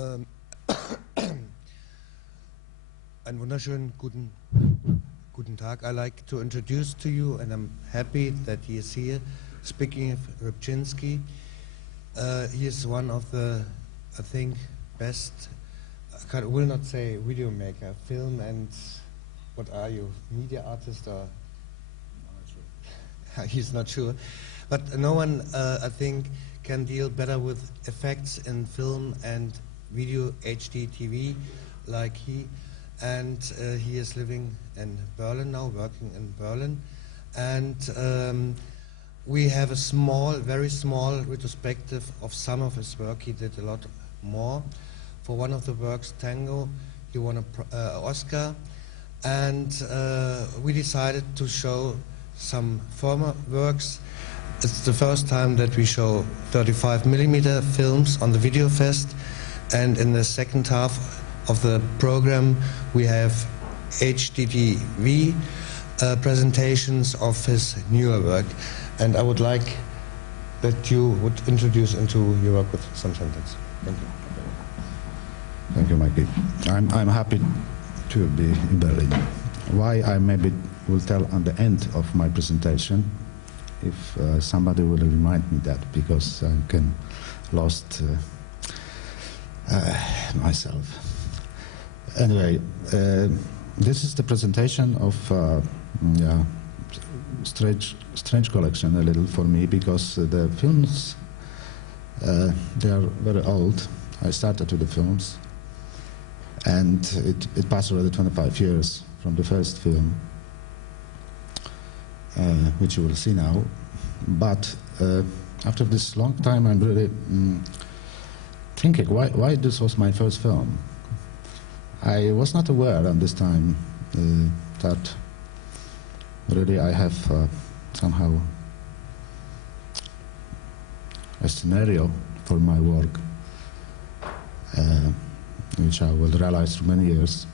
Ähm, einen wunderschönen guten Tag. I like to introduce to you, and I'm happy that he is here, speaking of Rybczynski. He is one of the, I think, best, I will not say video maker, film and, what are you, media artist or? I'm not sure. He's not sure. But no one, I think, can deal better with effects in film and video HD TV like he. And he is living in Berlin now, working in Berlin. And we have a small, very small retrospective of some of his work. He did a lot more. For one of the works, Tango, he won an Oscar. And we decided to show some former works. It's the first time that we show 35mm films on the VideoFest. And in the second half of the program, we have HDTV presentations of his newer work. And I would like that you would introduce into your work with some sentence. Thank you. Thank you, Micky. I'm happy to be in Berlin. Why I maybe will tell at the end of my presentation, if somebody will remind me that, because I can lost myself. Anyway, this is the presentation of strange collection a little for me, because the films they are very old. I started with the films, and it passed already 25 years from the first film, which you will see now. But after this long time, I'm really thinking why this was my first film. I was not aware at this time that really I have somehow a scenario for my work, which I will realize through many years,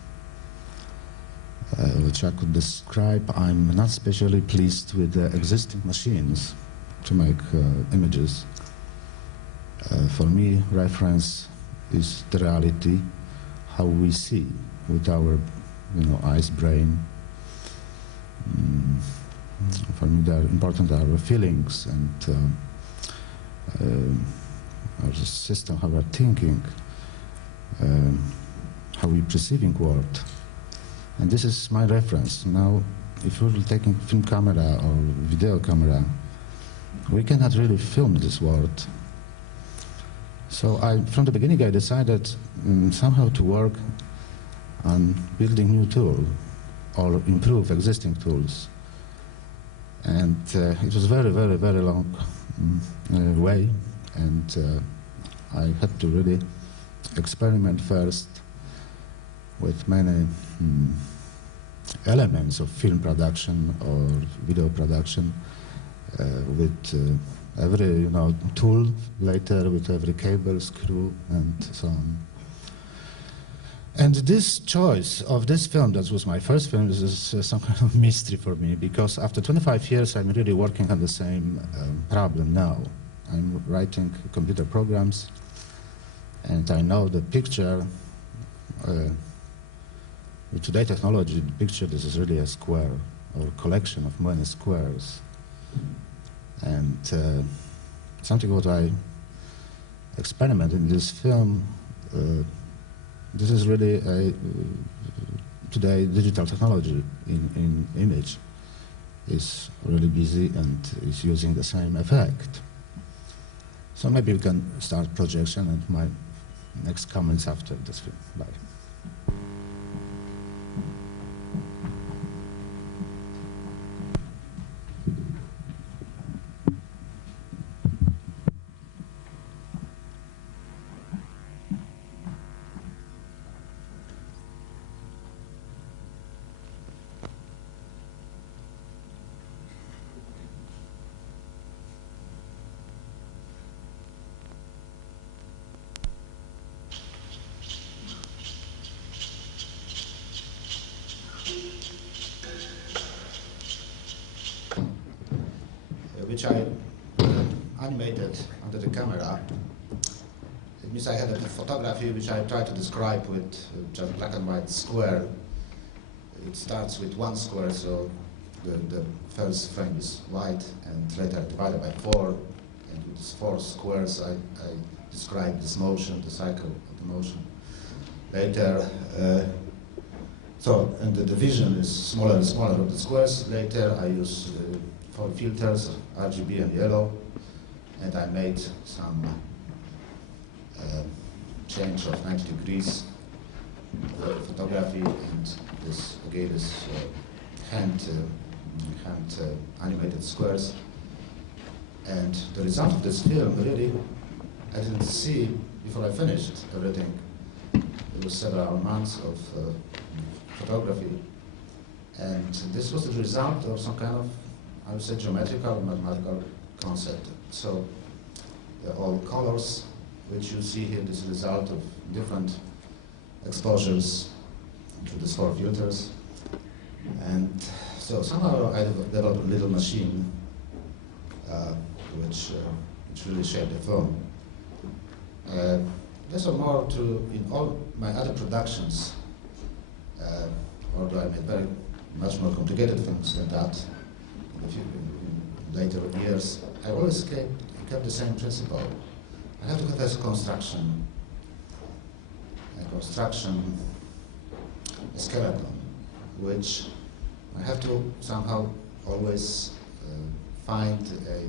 which I could describe. I'm not especially pleased with the existing machines to make images. For me, reference is the reality, how we see with our, eyes, brain. For me, they're important, our feelings and our system, how we're thinking, how we're perceiving world. And this is my reference. Now, if we're taking film camera or video camera, we cannot really film this world. So from the beginning, I decided somehow to work on building new tool or improve existing tools. And it was very, very, very long way, and I had to really experiment first with many elements of film production or video production, with every tool, later with every cable, screw, and so on. And this choice of this film, that was my first film, is some kind of mystery for me, because after 25 years I'm really working on the same problem now. I'm writing computer programs, and I know the picture, with today's technology, the picture, this is really a square, or collection of many squares. And something what I experiment in this film, this is really today digital technology in image is really busy and is using the same effect. So maybe we can start projection and my next comments after this film. Bye. Which I animated under the camera. means I had a photography which I tried to describe with just black and white square. It starts with one square, so the first frame is white, and later divided by 4, and with these 4 squares I describe this motion, the cycle of the motion. Later, and the division is smaller and smaller of the squares. Later I use 4 filters, RGB and yellow, and I made some change of 90 degrees photography, and this again is hand animated squares. And the result of this film, really, I didn't see before I finished everything. It was several months of photography, and this was the result of some kind of, I would say, geometrical, mathematical concept. So all colors which you see here is the result of different exposures to these 4 filters. And so somehow I developed a little machine which really shaped the film. There's more to, in all my other productions, although I made much more complicated things than that in later years, I always kept the same principle. I have to have a construction, a skeleton, which I have to somehow always find a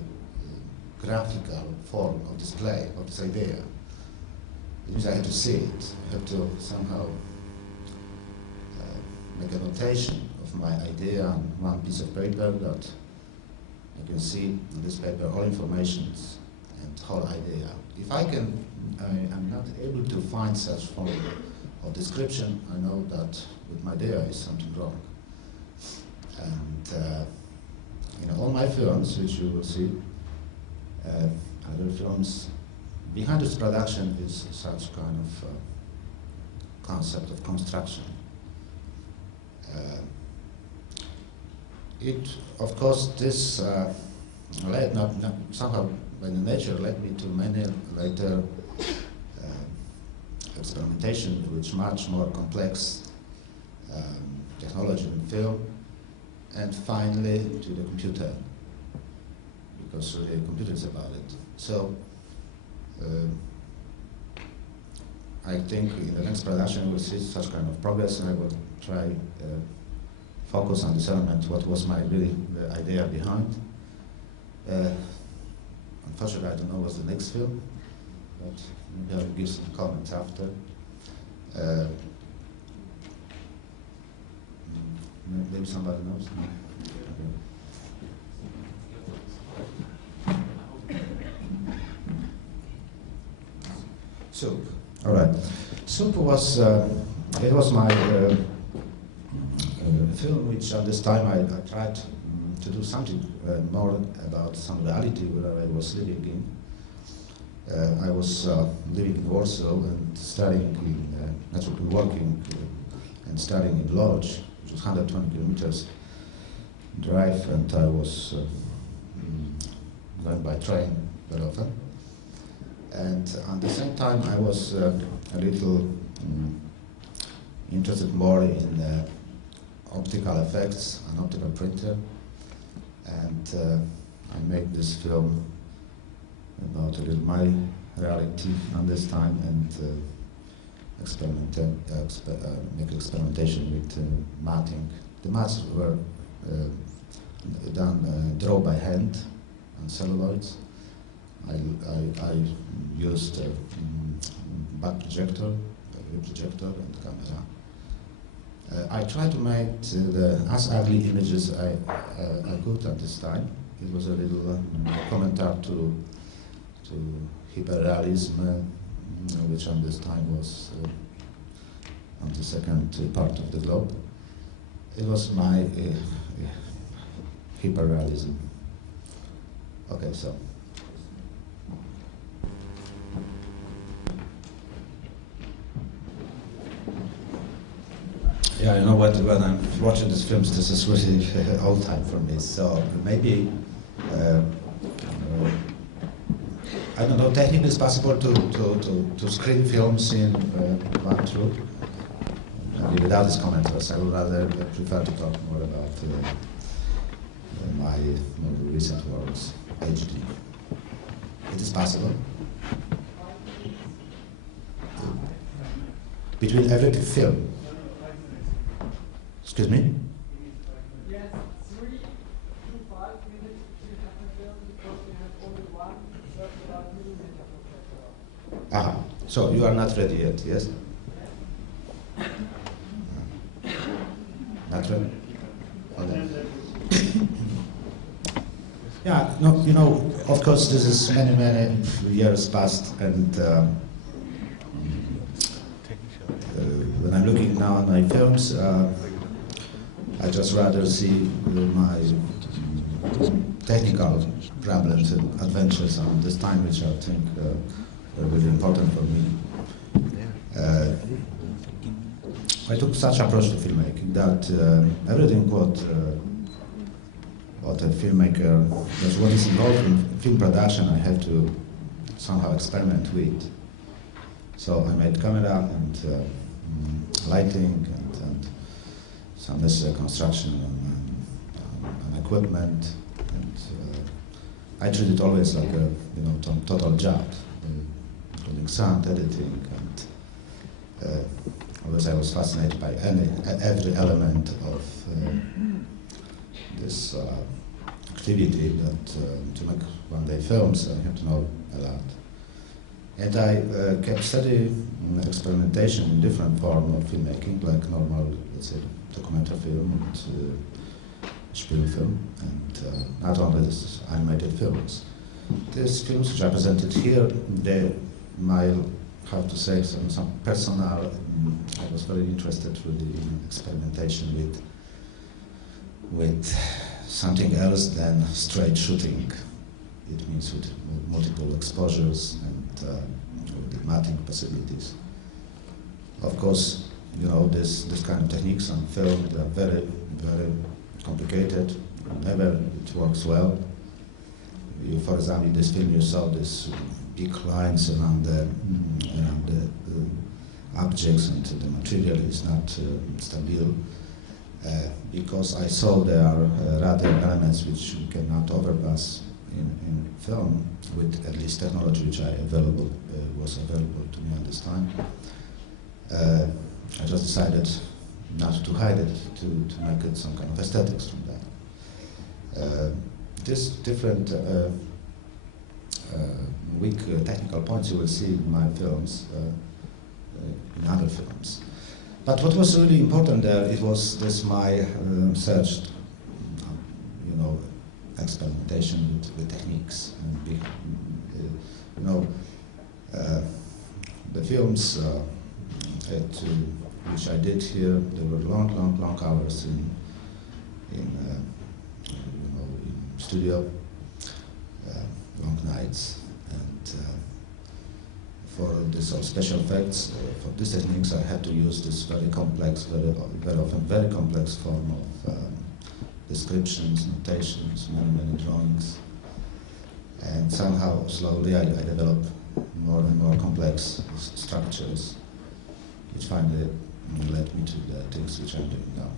graphical form of display of this idea. It means I have to see it. I have to somehow make a notation of my idea on one piece of paper that I can see in this paper all informations and whole idea. If I'm not able to find such form of description, I know that with my idea is something wrong. And in all my films, which you will see, other films, behind this production is such kind of concept of construction. Of course, this led somehow by the nature led me to many later experimentation with much more complex technology in film, and finally to the computer, because really the computer is about it. So I think in the next production we'll see such kind of progress, and I will try focus on this element, what was my really the idea behind. Unfortunately, I don't know what's the next film, but maybe I'll give some comments after. Maybe somebody knows. Soup. All right. Soup was it was my film, which at this time I tried to do something more about some reality where I was living in. I was living in Warsaw and studying naturally working and studying in Lodz, which was 120 kilometers drive, and I was going by train very often. And at the same time, I was a little interested more in optical effects, an optical printer, and I made this film about a little my reality at this time, and make experimentation with matting. The mats were drawn by hand on celluloids. I used a back projector, and camera. I tried to make as ugly images I could at this time. It was a little commentary to hyperrealism, which at this time was on the second part of the globe. It was my hyperrealism. Okay, so. Yeah, you know what? When I'm watching these films, this is really old time for me. So maybe I don't know, technically it's possible to screen films in one troop. Without this commenters, I would rather prefer to talk more about my more recent works, HD. It is possible. Between every film. Excuse me? Yes, 3 to 5 minutes between every film because we have only one 35mm projector. Aha, so you are not ready yet, yes? Not ready? Okay. Yeah, no, you know, of course, this is many years past, and when I'm looking now at my films, I just rather see my technical problems and adventures on this time, which I think are really important for me. I took such approach to filmmaking that everything what a filmmaker, that's what is involved in film production, I have to somehow experiment with. So I made camera and lighting and some necessary construction and equipment, and I treat it always like a total job, including sound editing, and always I was fascinated by every element of this activity that to make one-day films, I have to know a lot. And I kept studying experimentation in different form of filmmaking, like normal, let's say, documentary film and spiel film, and not only this animated films. These films which are presented here, they might have to say some personal. I was very interested really in experimentation with something else than straight shooting. It means with multiple exposures and with mapping possibilities. Of course, you know, this kind of techniques on film, they are very complicated. Whenever it works well, for example, in this film you saw this big lines around the objects, and the material is not stable. Because I saw there are rather elements which we cannot overpass in film with at least technology which was available to me at this time. I just decided not to hide it, to make it some kind of aesthetics from that. These different weak technical points you will see in my films, in other films. But what was really important there, it was this my search, experimentation with techniques. And the films which I did here, there were long hours in studio, long nights, and for this special effects, for these techniques, I had to use this very complex, very often very complex form of descriptions, notations, many drawings, and somehow slowly I developed more and more complex structures, which finally led me to the things which I'm doing now.